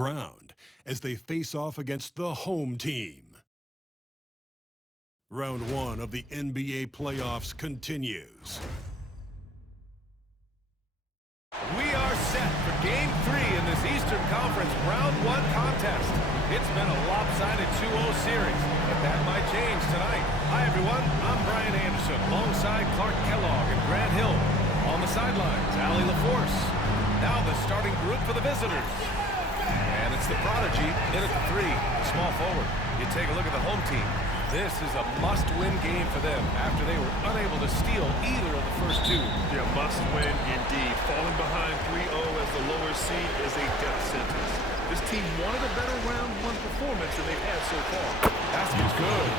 round as they face off against the home team. Round 1 of the NBA playoffs continues. We are set for Game 3 in this Eastern Conference Round 1 contest. It's been a lopsided 2-0 series, but that might change tonight. Hi, everyone. I'm Brian Anderson, alongside Clark Kellogg and Grant Hill. On the sidelines, Allie LaForce. Now the starting group for the visitors. And it's the Prodigy in at the 3, the small forward. You take a look at the home team. This is a must-win game for them after they were unable to steal either of the first two. Yeah, must-win indeed. Falling behind 3-0 as the lower seed is a death sentence. This team wanted a better round 1 performance than they've had so far. Basket's good.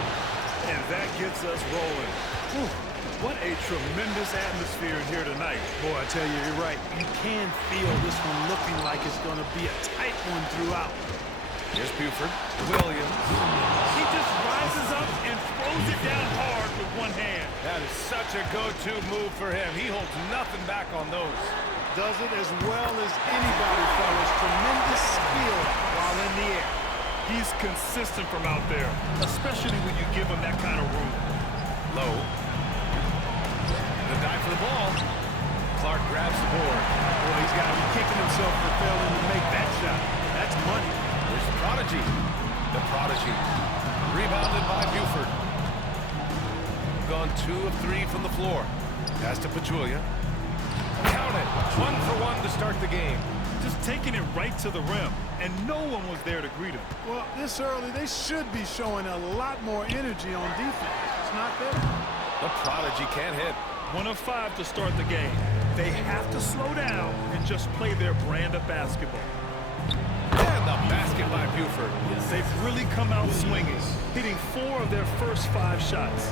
And that gets us rolling. Whew. What a tremendous atmosphere here tonight. Boy, I tell you, you're right. You can feel this one looking like it's going to be a tight one throughout. Here's Buford. Williams. He just rises up and throws it down hard with one hand. That is such a go-to move for him. He holds nothing back on those. Does it as well as anybody, fellas. Tremendous skill while in the air. He's consistent from out there, especially when you give him that kind of room. Low. The dive for the ball. Clark grabs the board. Boy, he's got to be kicking himself for failing to make that shot. That's money. There's the Prodigy. The Prodigy. Rebounded by Buford. Gone 2 of 3 from the floor. Pass to Pachulia. Count it. 1 for 1 to start the game. Just taking it right to the rim, and no one was there to greet him. Well, this early, they should be showing a lot more energy on defense. It's not there. The Prodigy can't hit. 1 of 5 to start the game. They have to slow down and just play their brand of basketball. And the basket by Buford. They've really come out swinging, hitting 4 of their first 5 shots.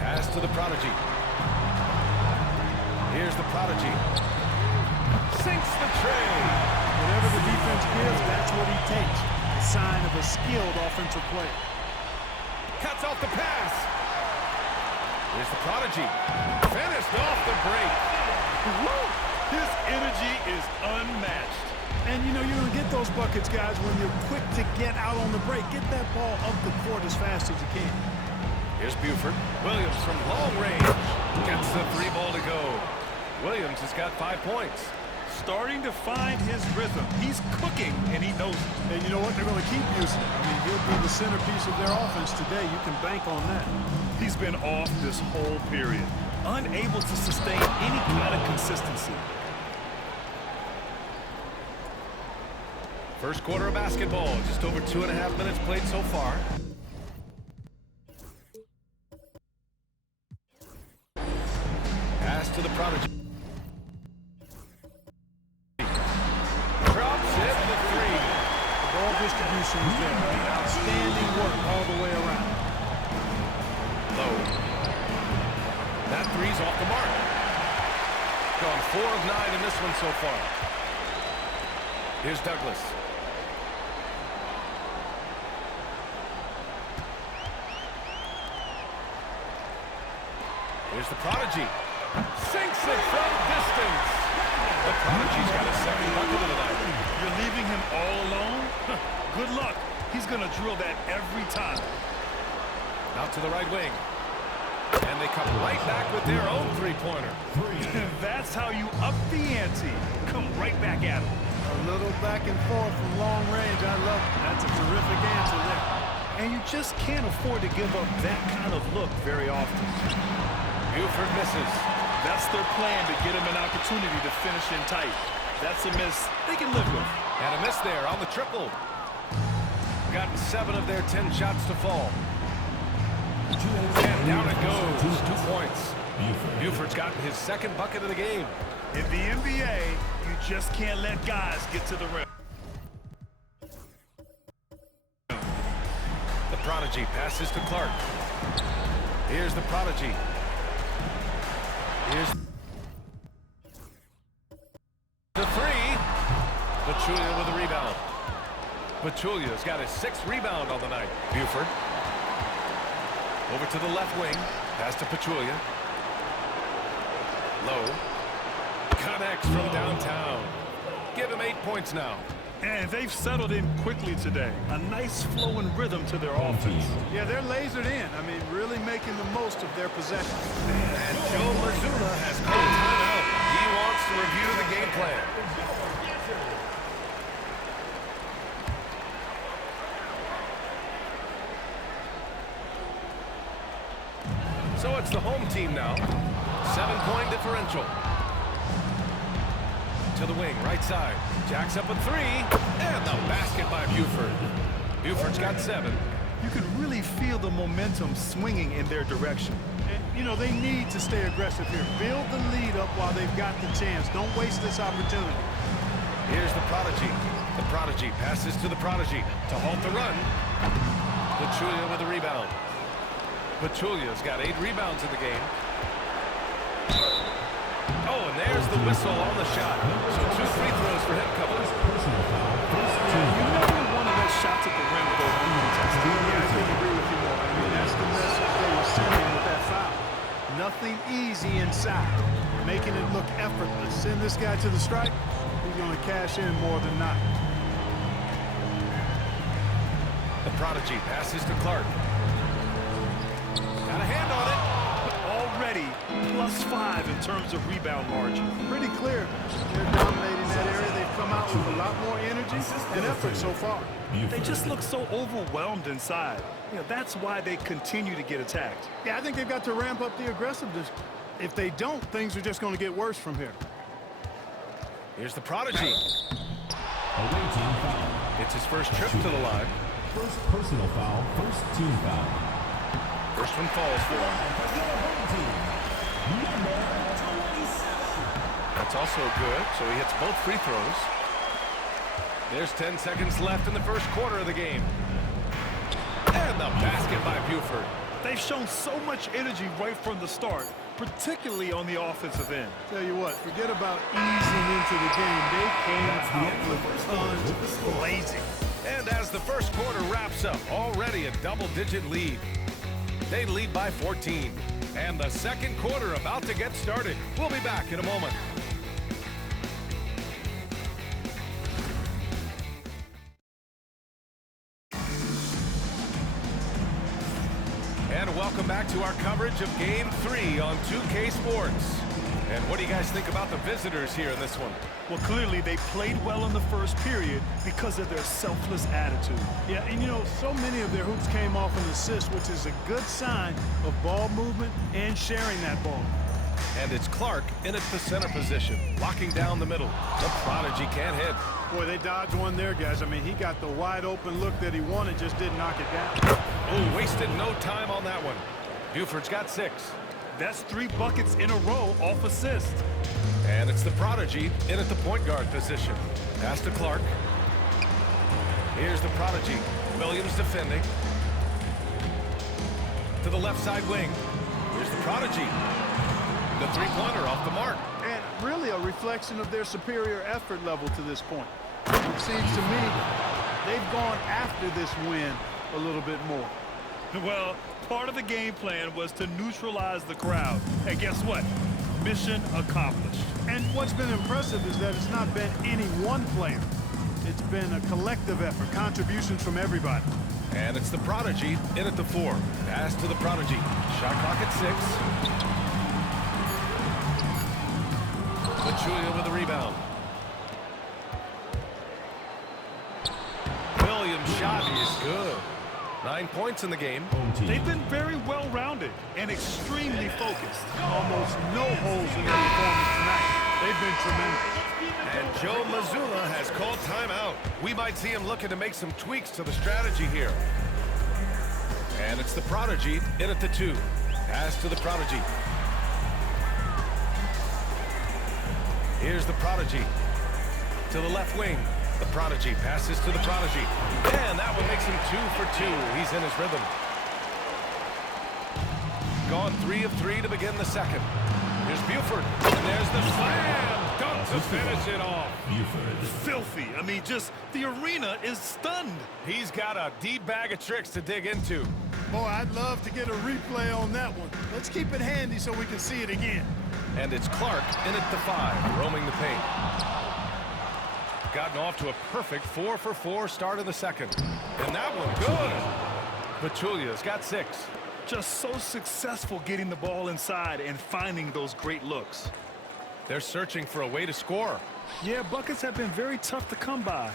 Pass to the Prodigy. Here's the Prodigy. Sinks the tray. Whatever the defense gives, that's what he takes. A sign of a skilled offensive player. Cuts off the pass. Here's the Prodigy. Finished off the break. Woo! His energy is unmatched. And, you know, you're going to get those buckets, guys, when you're quick to get out on the break. Get that ball up the court as fast as you can. Here's Buford. Williams from long range. Gets the 3 ball to go. Williams has got 5 points. Starting to find his rhythm. He's cooking, and he knows it. And you know what? They're going to keep using it. I mean, he'll be the centerpiece of their offense today. You can bank on that. He's been off this whole period, unable to sustain any kind of consistency. First quarter of basketball, just over 2.5 minutes played so far. Pass to the Prodigy. Drops it the 3. The ball distribution is there. Outstanding work all the way around. Low. That 3's off the mark. Gone 4 of 9 in this one so far. Here's Douglas. Here's the Prodigy. Sinks it from distance. The Prodigy's got a second bucket of the night. You're leaving him all alone? Good luck. He's going to drill that every time. Out to the right wing. And they come right back with their own 3-pointer. That's how you up the ante. Come right back at him. A little back and forth from long range. I love it. That's a terrific answer there. And you just can't afford to give up that kind of look very often. Buford misses. That's their plan, to get him an opportunity to finish in tight. That's a miss they can live with. And a miss there on the triple. Gotten 7 of their 10 shots to fall. And down it goes. 2 points. Buford's gotten his second bucket of the game. In the NBA, you just can't let guys get to the rim. The Prodigy passes to Clark. Here's the Prodigy. Here's the 3. Pachulia with a rebound. Pachulia's got his 6th rebound on the night. Buford. Over to the left wing. Pass to Pachulia. Low. Connects from downtown. Give him 8 points now. And they've settled in quickly today. A nice flow and rhythm to their offense. Yeah, they're lasered in. I mean, really making the most of their possession. And Joe Mazzulla has called timeout. He wants to review the game plan. So it's the home team now. 7-point differential. To the wing, right side. Jacks up a 3. And the basket by Buford. Buford's got 7. You can really feel the momentum swinging in their direction. And, you know, they need to stay aggressive here. Build the lead up while they've got the chance. Don't waste this opportunity. Here's the Prodigy. The Prodigy passes to the Prodigy to halt the run. Pachulia with a rebound. Pachulia's got 8 rebounds in the game. Oh, and there's the whistle on the shot. So 2 free throws for him coming. You never wanted that shot at the rim go uncontested. Yeah, I couldn't agree with you more. I mean, that's the message they were sending with that foul. Nothing easy inside, making it look effortless. Send this guy to the stripe, he's going to cash in more than not. The Prodigy passes to Clark. Got a hand on it. Already +5 in terms of rebound margin. Pretty clear. They're dominating that area. They've come out with a lot more energy and effort so far. They just look so overwhelmed inside. You know, that's why they continue to get attacked. Yeah, I think they've got to ramp up the aggressiveness. If they don't, things are just going to get worse from here. Here's the Prodigy. It's his first trip to the line. First personal foul, first team foul. First one falls for him. That's also good, so he hits both free throws. There's 10 seconds left in the first quarter of the game. And the basket by Buford. They've shown so much energy right from the start, particularly on the offensive end. Tell you what, forget about easing into the game. They came out with tons blazing. And as the first quarter wraps up, already a double-digit lead. They lead by 14. And the second quarter about to get started. We'll be back in a moment. And welcome back to our coverage of Game 3 on 2K Sports. And what do you guys think about the visitors here in this one? Well, clearly they played well in the first period because of their selfless attitude. Yeah, and you know, so many of their hoops came off an assist, which is a good sign of ball movement and sharing that ball. And it's Clark in at the center position, locking down the middle. The Prodigy can't hit. Boy, they dodged one there, guys. I mean, he got the wide open look that he wanted, just didn't knock it down. Oh, wasted no time on that one. Buford's got 6. That's 3 buckets in a row off assist. And it's the Prodigy in at the point guard position. Pass to Clark. Here's the Prodigy. Williams defending. To the left side wing. Here's the Prodigy. The 3-pointer off the mark. And really a reflection of their superior effort level to this point. It seems to me they've gone after this win a little bit more. Well, part of the game plan was to neutralize the crowd. And guess what? Mission accomplished. And what's been impressive is that it's not been any one player. It's been a collective effort, contributions from everybody. And it's the Prodigy in at the 4. Pass to the Prodigy. Shot clock at 6. Pachulia with the rebound. Williams' shot is good. 9 points in the game. They've been very well-rounded and extremely focused. Almost no holes in their performance tonight. They've been tremendous. And Joe Mazzulla has called timeout. We might see him looking to make some tweaks to the strategy here. And it's the Prodigy in at the 2. Pass to the Prodigy. Here's the Prodigy. To the left wing. The Prodigy passes to the Prodigy. And that one makes him 2 for 2. He's in his rhythm. Gone 3 of 3 to begin the second. Here's Buford. And there's the slam. Dunk to finish it off. Buford. Filthy. I mean, just the arena is stunned. He's got a deep bag of tricks to dig into. Boy, I'd love to get a replay on that one. Let's keep it handy so we can see it again. And it's Clark in at the 5, roaming the paint. gotten off to a perfect 4-for-4 start in the second. And that one good. Pachulia's got 6. Just so successful getting the ball inside and finding those great looks. They're searching for a way to score. Yeah, buckets have been very tough to come by.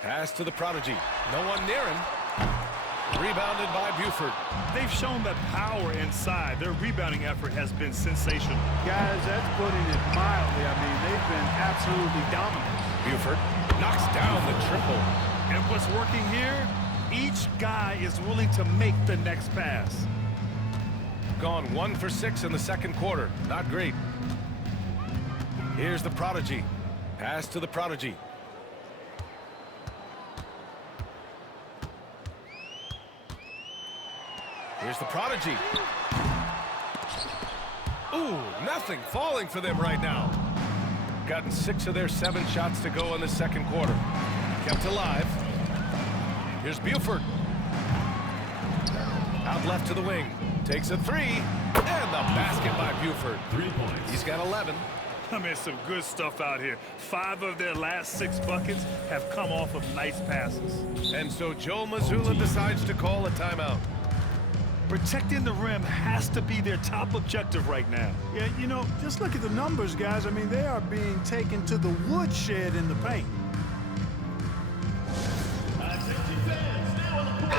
Pass to the prodigy. No one near him. Rebounded by Buford. They've shown that power inside. Their rebounding effort has been sensational. Guys, that's putting it mildly. I mean, they've been absolutely dominant. Buford knocks down the triple. And what's working here? Each guy is willing to make the next pass. Gone 1 for 6 in the second quarter. Not great. Here's the prodigy. Pass to the prodigy. Here's the prodigy. Ooh, nothing falling for them right now. Gotten 6 of their 7 shots to go in the second quarter. Kept alive. Here's Buford. Out left to the wing. Takes a 3. And the basket by Buford. 3 points. He's got 11. I mean, some good stuff out here. 5 of their last 6 buckets have come off of nice passes. And so Joe Mazzulla decides to call a timeout. Protecting the rim has to be their top objective right now. Yeah, you know, just look at the numbers, guys. I mean, they are being taken to the woodshed in the paint. Attention fans, now on the court.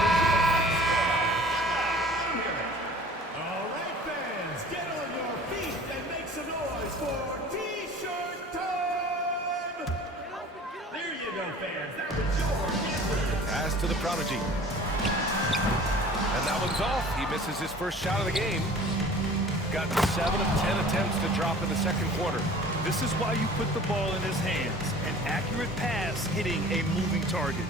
All right, fans, get on your feet and make some noise for T-shirt time. There you go, fans. That was your Pass to the prodigy. And that one's off. He misses his first shot of the game. Got 7 of 10 attempts to drop in the second quarter. This is why you put the ball in his hands. An accurate pass hitting a moving target.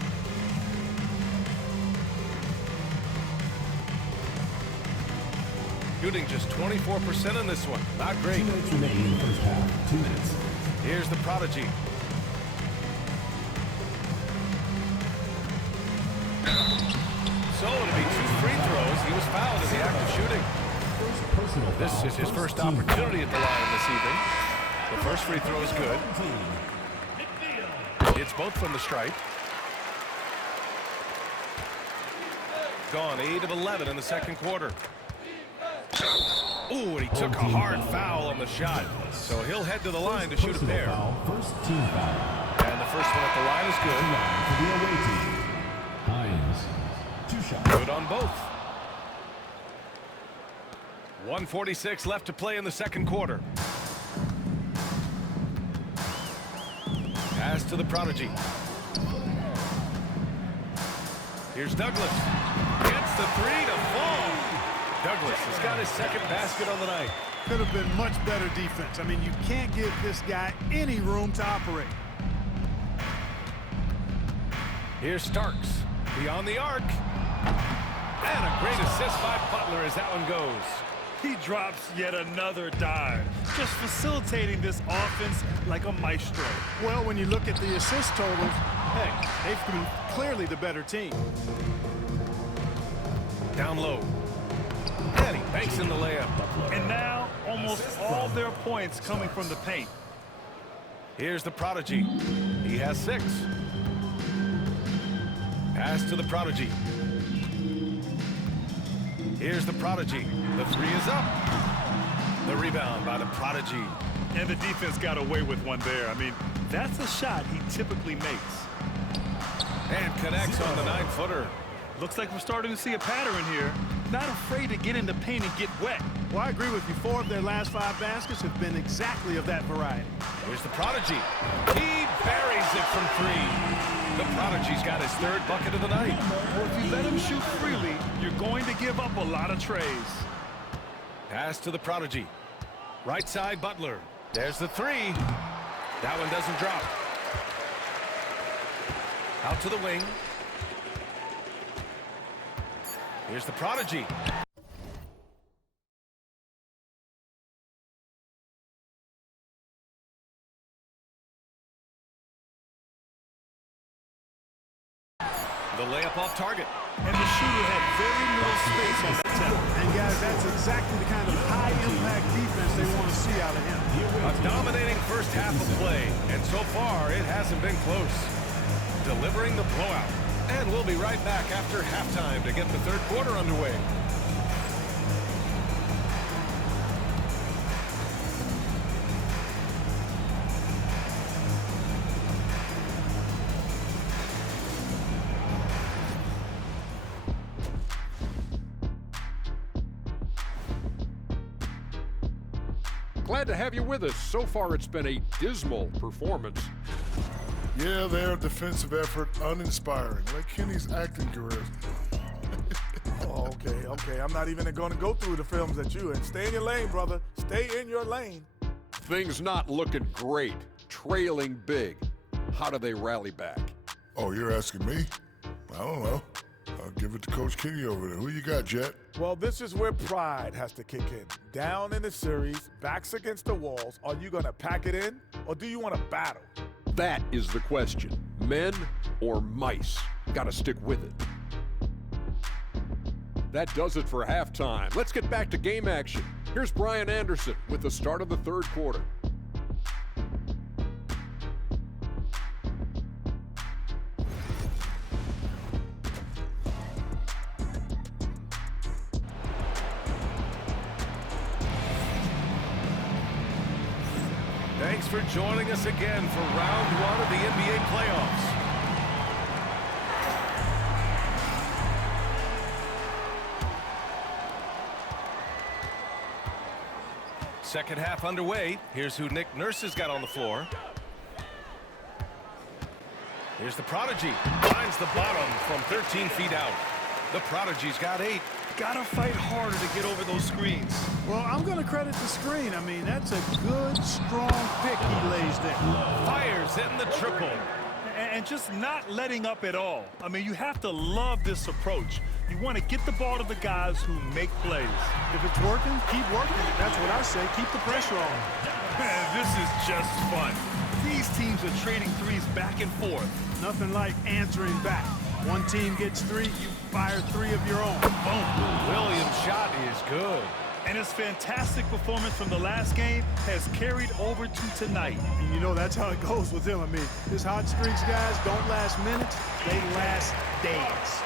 Shooting just 24% in this one. Not great. 2 minutes remaining in the first half. 2 minutes. Here's the prodigy. So to be 2 free throws, he was fouled in the act of shooting. First personal foul. This is his first team opportunity at the line this evening. The first free throw is good. It's both from the stripe. Gone 8 of 11 in the second quarter. Ooh, and he took a hard foul on the shot. So he'll head to the line to shoot a pair. Foul. First team foul. And the first one at the line is good. Line for the away team. Hines. 2 shots. Good on both. 1:46 left to play in the second quarter. Pass to the prodigy. Here's Douglas. Gets the 3 to fall. Douglas has got his second basket on the night. Could have been much better defense. I mean, you can't give this guy any room to operate. Here's Starks. Beyond the arc. And a great assist by Butler as that one goes. He drops yet another dive, just facilitating this offense like a maestro. Well, when you look at the assist totals, hey, they've been clearly the better team. Down low. And he banks in the layup. And now, almost all their points coming from the paint. Here's the prodigy. He has 6. Pass to the prodigy. Here's the prodigy. The 3 is up. The rebound by the prodigy. And the defense got away with one there. I mean, that's a shot he typically makes. And connects on the 9-footer. Looks like we're starting to see a pattern here. Not afraid to get in the paint and get wet. Well, I agree with you. 4 of their last 5 baskets have been exactly of that variety. Here's the prodigy. He buries it from 3. The prodigy's got his 3rd bucket of the night. Well, if you let him shoot freely, you're going to give up a lot of trays. Pass to the prodigy. Right side, Butler. There's the 3. That one doesn't drop. Out to the wing. Here's the prodigy. The layup off target. And the shooter had very little space on that tap. And guys, that's exactly the kind of high-impact defense they want to see out of him. A dominating first half of play, and so far it hasn't been close. Delivering the blowout. And we'll be right back after halftime to get the third quarter underway. Glad to have you with us. So far, it's been a dismal performance. Yeah, their defensive effort uninspiring, like Kenny's acting career. Oh, okay. I'm not even going to go through the films at you. And stay in your lane, brother. Stay in your lane. Things not looking great. Trailing big. How do they rally back? Oh, you're asking me? I don't know. I'll give it to Coach Kenny over there. Who you got, Jet? Well, this is where pride has to kick in. Down in the series, backs against the walls. Are you going to pack it in, or do you want to battle? That is the question. Men or mice? Gotta stick with it. That does it for halftime. Let's get back to game action. Here's Brian Anderson with the start of the third quarter. Thanks for joining us again for round one of the NBA playoffs. Second half underway. Here's who Nick Nurse has got on the floor. Here's the Prodigy. Finds the bottom from 13 feet out. The Prodigy's got 8. Gotta fight harder to get over those screens. Well, I'm going to credit the screen. I mean, that's a good, strong pick he lays there. Fires in the triple. And just not letting up at all. I mean, you have to love this approach. You want to get the ball to the guys who make plays. If it's working, keep working. That's what I say. Keep the pressure on. Man, this is just fun. These teams are trading threes back and forth. Nothing like answering back. One team gets 3, you fire 3 of your own. Boom. Williams' shot is good. And his fantastic performance from the last game has carried over to tonight. And you know that's how it goes with him. I mean, his hot streaks, guys, don't last minutes. They last days.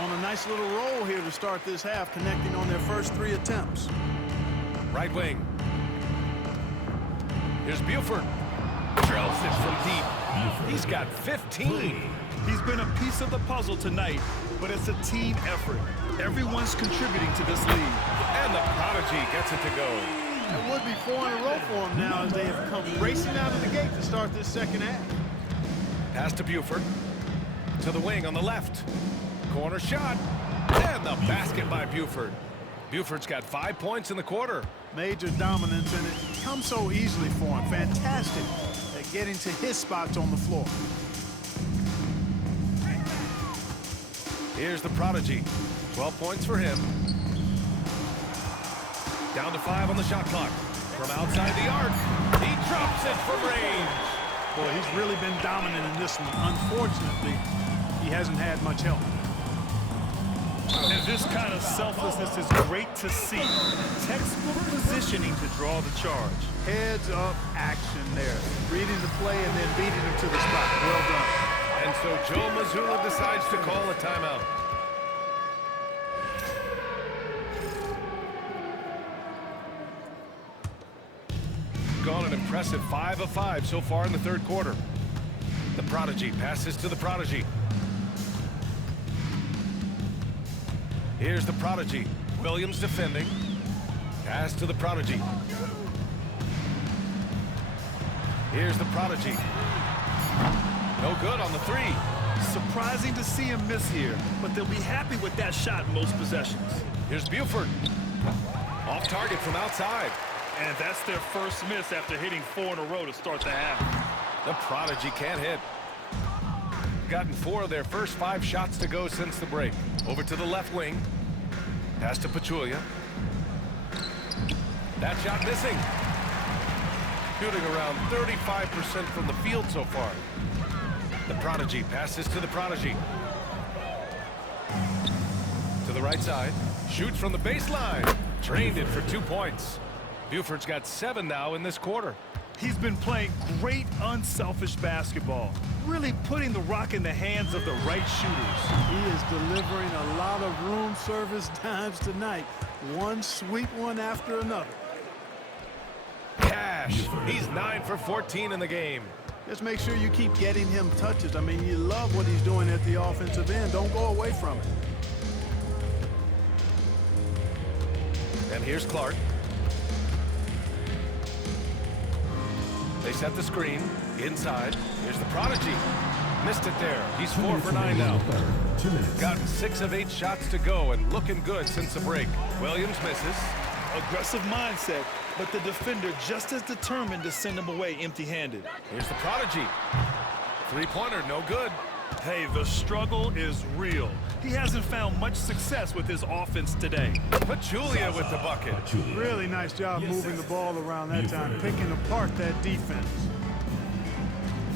On a nice little roll here to start this half, connecting on their first 3 attempts. Right wing. Here's Buford. Drills it from deep. He's got 15. He's been a piece of the puzzle tonight, but it's a team effort. Everyone's contributing to this lead. And the Prodigy gets it to go. It would be 4 in a row for him now as they have come racing out of the gate to start this second half. Pass to Buford. To the wing on the left. Corner shot. And the basket by Buford. Buford's got 5 points in the quarter. Major dominance, and it comes so easily for him. Fantastic at getting to his spots on the floor. Here's the Prodigy. 12 points for him. Down to 5 on the shot clock. From outside the arc, he drops it from range. Boy, he's really been dominant in this one. Unfortunately, he hasn't had much help. And this kind of selflessness is great to see. Textbook positioning to draw the charge. Heads up action there. Reading the play and then beating him to the spot. Well done. And so Joe Mazzulla decides to call a timeout. Gone an impressive 5 of 5 so far in the third quarter. The Prodigy passes to the Prodigy. Here's the Prodigy. Williams defending. Pass to the Prodigy. Here's the Prodigy. No good on the 3. Surprising to see him miss here, but they'll be happy with that shot in most possessions. Here's Buford. Off target from outside. And that's their first miss after hitting 4 in a row to start the half. The Prodigy can't hit. Gotten 4 of their first 5 shots to go since the break. Over to the left wing. Pass to Pachulia. That shot missing. Shooting around 35% from the field so far. The Prodigy passes to the Prodigy. the right side. Shoots from the baseline. Drained it for 2 points. Buford's got 7 now in this quarter. He's been playing great, unselfish basketball, really putting the rock in the hands of the right shooters. He is delivering a lot of room service dimes tonight. One sweet one after another. Cash. He's 9 for 14 in the game. Just make sure you keep getting him touches. I mean, you love what he's doing at the offensive end. Don't go away from it. And here's Clark. They set the screen. Inside. Here's the prodigy. Missed it there. He's 4 for 9 now. Gotten 6 of 8 shots to go and looking good since the break. Williams misses. Aggressive mindset, but the defender just as determined to send him away empty-handed. Here's the prodigy. Three-pointer, no good. Hey, the struggle is real. He hasn't found much success with his offense today. Pachulia with the bucket. Really nice job moving the ball around that time, picking apart that defense.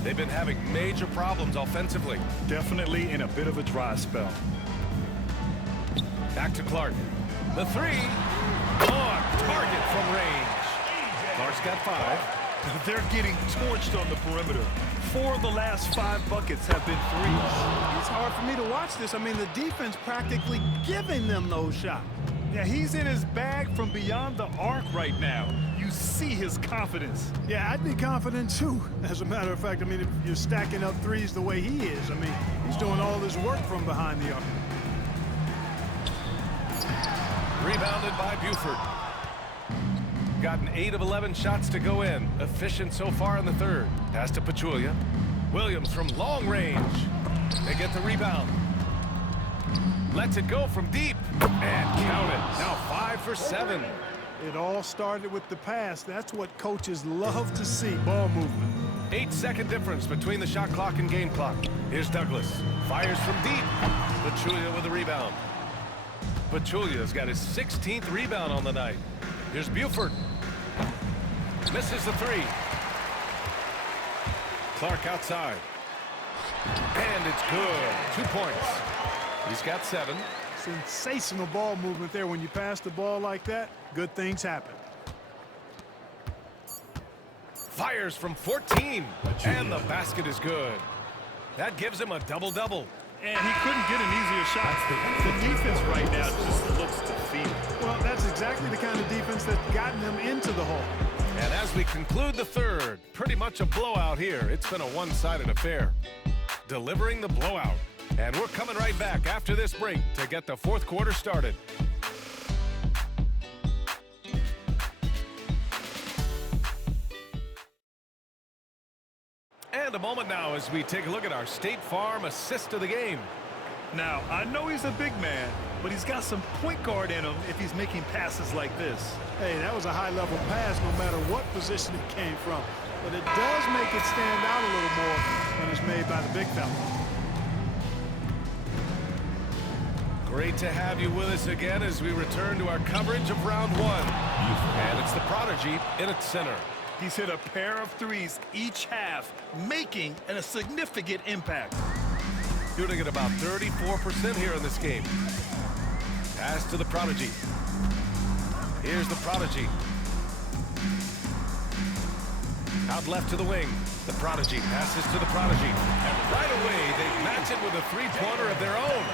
They've been having major problems offensively. Definitely in a bit of a dry spell. Back to Clark. The three. On target from range. Clark's got 5. They're getting torched on the perimeter. 4 of the last 5 buckets have been threes. It's hard for me to watch this. I mean, the defense practically giving them those shots. Yeah, he's in his bag from beyond the arc right now. You see his confidence. Yeah, I'd be confident too. As a matter of fact, I mean, if you're stacking up threes the way he is, I mean, he's doing all this work from behind the arc. Rebounded by Buford. Gotten 8 of 11 shots to go in. Efficient so far in the third. Pass to Pachulia. Williams from long range. They get the rebound. Lets it go from deep. And count it. Now 5 for 7. It all started with the pass. That's what coaches love to see, ball movement. 8-second difference between the shot clock and game clock. Here's Douglas. Fires from deep. Pachulia with the rebound. Pachulia's got his 16th rebound on the night. Here's Buford. Misses the 3. Clark outside. And it's good. 2 points. He's got 7. Sensational ball movement there. When you pass the ball like that, good things happen. Fires from 14. And the basket is good. That gives him a double-double. And he couldn't get an easier shot. The defense right now just looks defeated. Well, that's exactly the kind of defense that's gotten them into the hole. And as we conclude the third, pretty much a blowout here. It's been a one-sided affair. Delivering the blowout. And we're coming right back after this break to get the fourth quarter started. And a moment now as we take a look at our State Farm assist of the game. Now, I know he's a big man, but he's got some point guard in him if he's making passes like this. Hey, that was a high-level pass no matter what position it came from. But it does make it stand out a little more when it's made by the big fella. Great to have you with us again as we return to our coverage of round 1. And it's the prodigy in its center. He's hit a pair of threes each half, making a significant impact. Shooting at about 34% here in this game. Pass to the prodigy. Here's the prodigy. Out left to the wing. The prodigy passes to the prodigy. And right away, they match it with a three-pointer of their own.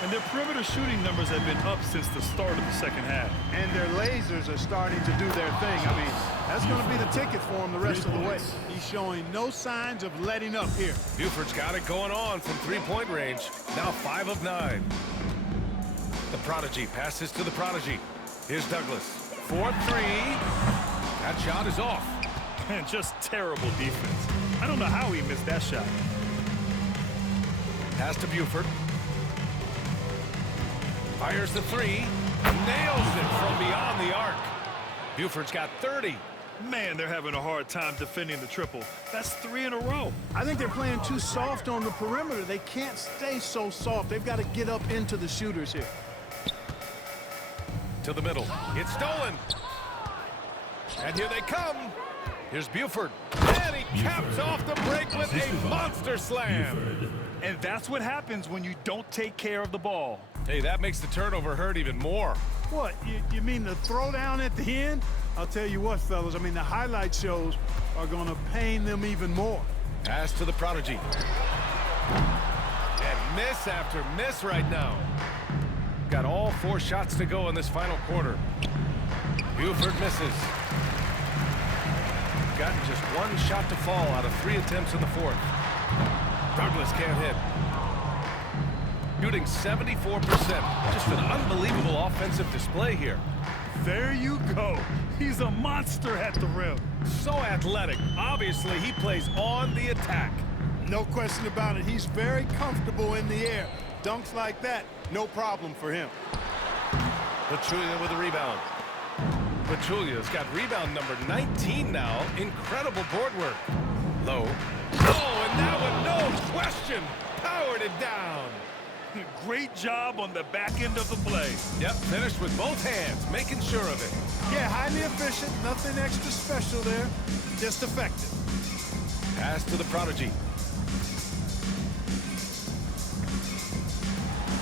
And their perimeter shooting numbers have been up since the start of the second half. And their lasers are starting to do their thing. I mean, that's going to be the ticket for him the rest of the way. He's showing no signs of letting up here. Buford's got it going on from three-point range. Now 5 of 9. The prodigy passes to the prodigy. Here's Douglas. 4-3. That shot is off. And just terrible defense. I don't know how he missed that shot. Pass to Buford. Fires the 3. Nails it from beyond the arc. Buford's got 30. Man, they're having a hard time defending the triple. That's 3 in a row. I think they're playing too soft on the perimeter. They can't stay so soft. They've got to get up into the shooters here. To the middle. It's stolen. And here they come. Here's Buford. And he caps off the break with a monster slam. And that's what happens when you don't take care of the ball. Hey, that makes the turnover hurt even more. What, you mean the throwdown at the end? I'll tell you what, fellas, I mean, the highlight shows are going to pain them even more. Pass to the prodigy. And miss after miss right now. Got all 4 shots to go in this final quarter. Buford misses. Gotten just 1 shot to fall out of 3 attempts in the 4th. Douglas can't hit. Shooting 74%. Just an unbelievable offensive display here. There you go. He's a monster at the rim. So athletic. Obviously, he plays on the attack. No question about it. He's very comfortable in the air. Dunks like that, no problem for him. Pachulia with a rebound. Pachulia's got rebound number 19 now. Incredible board work. Low. Oh, and that one, no question, powered it down. Great job on the back end of the play. Yep, finished with both hands, making sure of it. Yeah, highly efficient, nothing extra special there, just effective. Pass to the prodigy.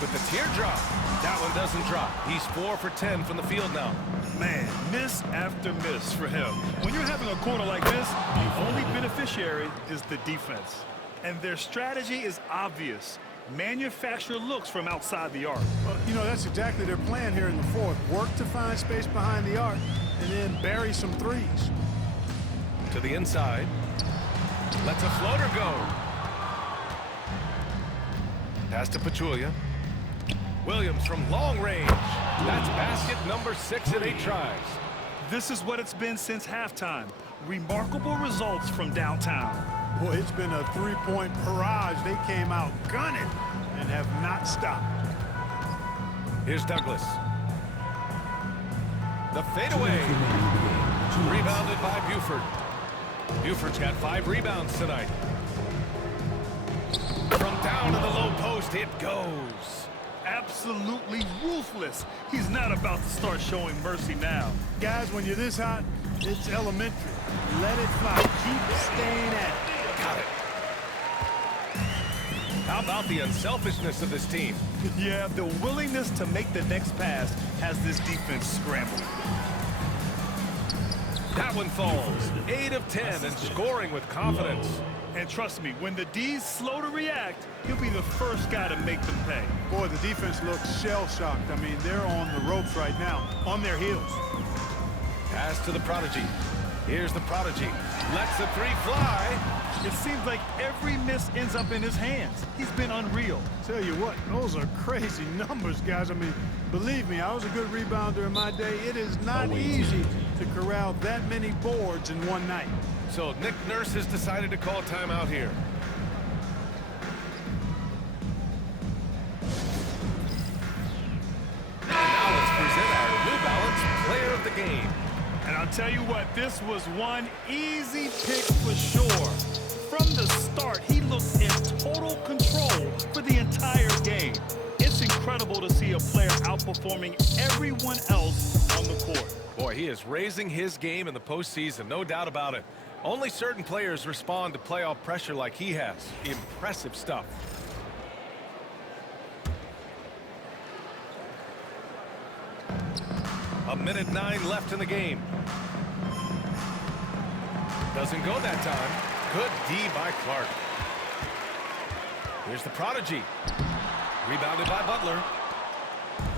With the teardrop, that one doesn't drop. He's 4 for 10 from the field now. Man, miss after miss for him. When you're having a quarter like this, the only beneficiary is the defense. And their strategy is obvious. Manufacture looks from outside the arc. Well, you know, that's exactly their plan here in the 4th. Work to find space behind the arc and then bury some threes. To the inside. Lets a floater go. Pass to Pachulia. Williams from long range. That's basket number 6 in 8 tries. This is what it's been since halftime. Remarkable results from downtown. Boy, it's been a 3-point barrage. They came out gunning and have not stopped. Here's Douglas. The fadeaway. Rebounded by Buford. Buford's got 5 rebounds tonight. From down in the low post, it goes. Absolutely ruthless. He's not about to start showing mercy now. Guys, when you're this hot, it's elementary. Let it fly. Keep staying at it. Got it. How about the unselfishness of this team? Yeah, the willingness to make the next pass has this defense scrambled. That one falls. 8 of 10 and scoring with confidence. And trust me, when the D's slow to react, he'll be the first guy to make them pay. Boy, the defense looks shell-shocked. I mean, they're on the ropes right now, on their heels. Pass to the prodigy. Here's the prodigy. Lets the 3 fly. It seems like every miss ends up in his hands. He's been unreal. Tell you what, those are crazy numbers, guys. I mean, believe me, I was a good rebounder in my day. It is not easy to corral that many boards in one night. So Nick Nurse has decided to call timeout here. And now let's present our New Balance Player of the Game. And I'll tell you what, this was one easy pick for sure. From the start, he looked in total control for the entire game. It's incredible to see a player outperforming everyone else on the court. Boy, he is raising his game in the postseason, no doubt about it. Only certain players respond to playoff pressure like he has. Impressive stuff. A minute 9 left in the game. Doesn't go that time. Good D by Clark. Here's the prodigy. Rebounded by Butler.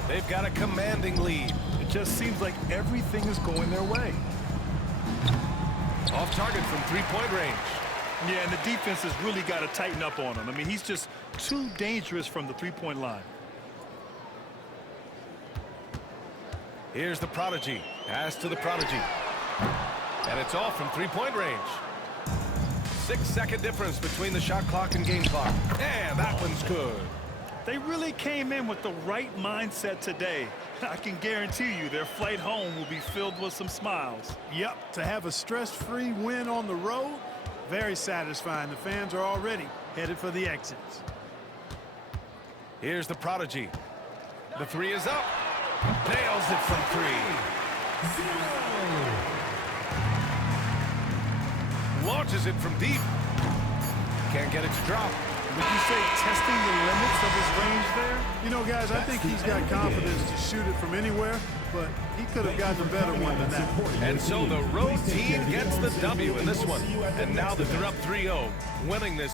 They've got a commanding lead. It just seems like everything is going their way. Off target from 3-point range. Yeah, and the defense has really got to tighten up on him. I mean, he's just too dangerous from the 3-point line. Here's the prodigy. Pass to the prodigy. And it's off from 3-point range. 6-second difference between the shot clock and game clock. And that one's good. They really came in with the right mindset today. I can guarantee you their flight home will be filled with some smiles. Yep, to have a stress-free win on the road, very satisfying. The fans are already headed for the exits. Here's the prodigy. The 3 is up. Nails it from 3. Launches it from deep. Can't get it to drop. Would you say testing the limits of his range there? You know, guys, I think he's got confidence to shoot it from anywhere, but he could have gotten a better one than that. And so the road team gets the W in this one. And now that they're up 3-0, winning this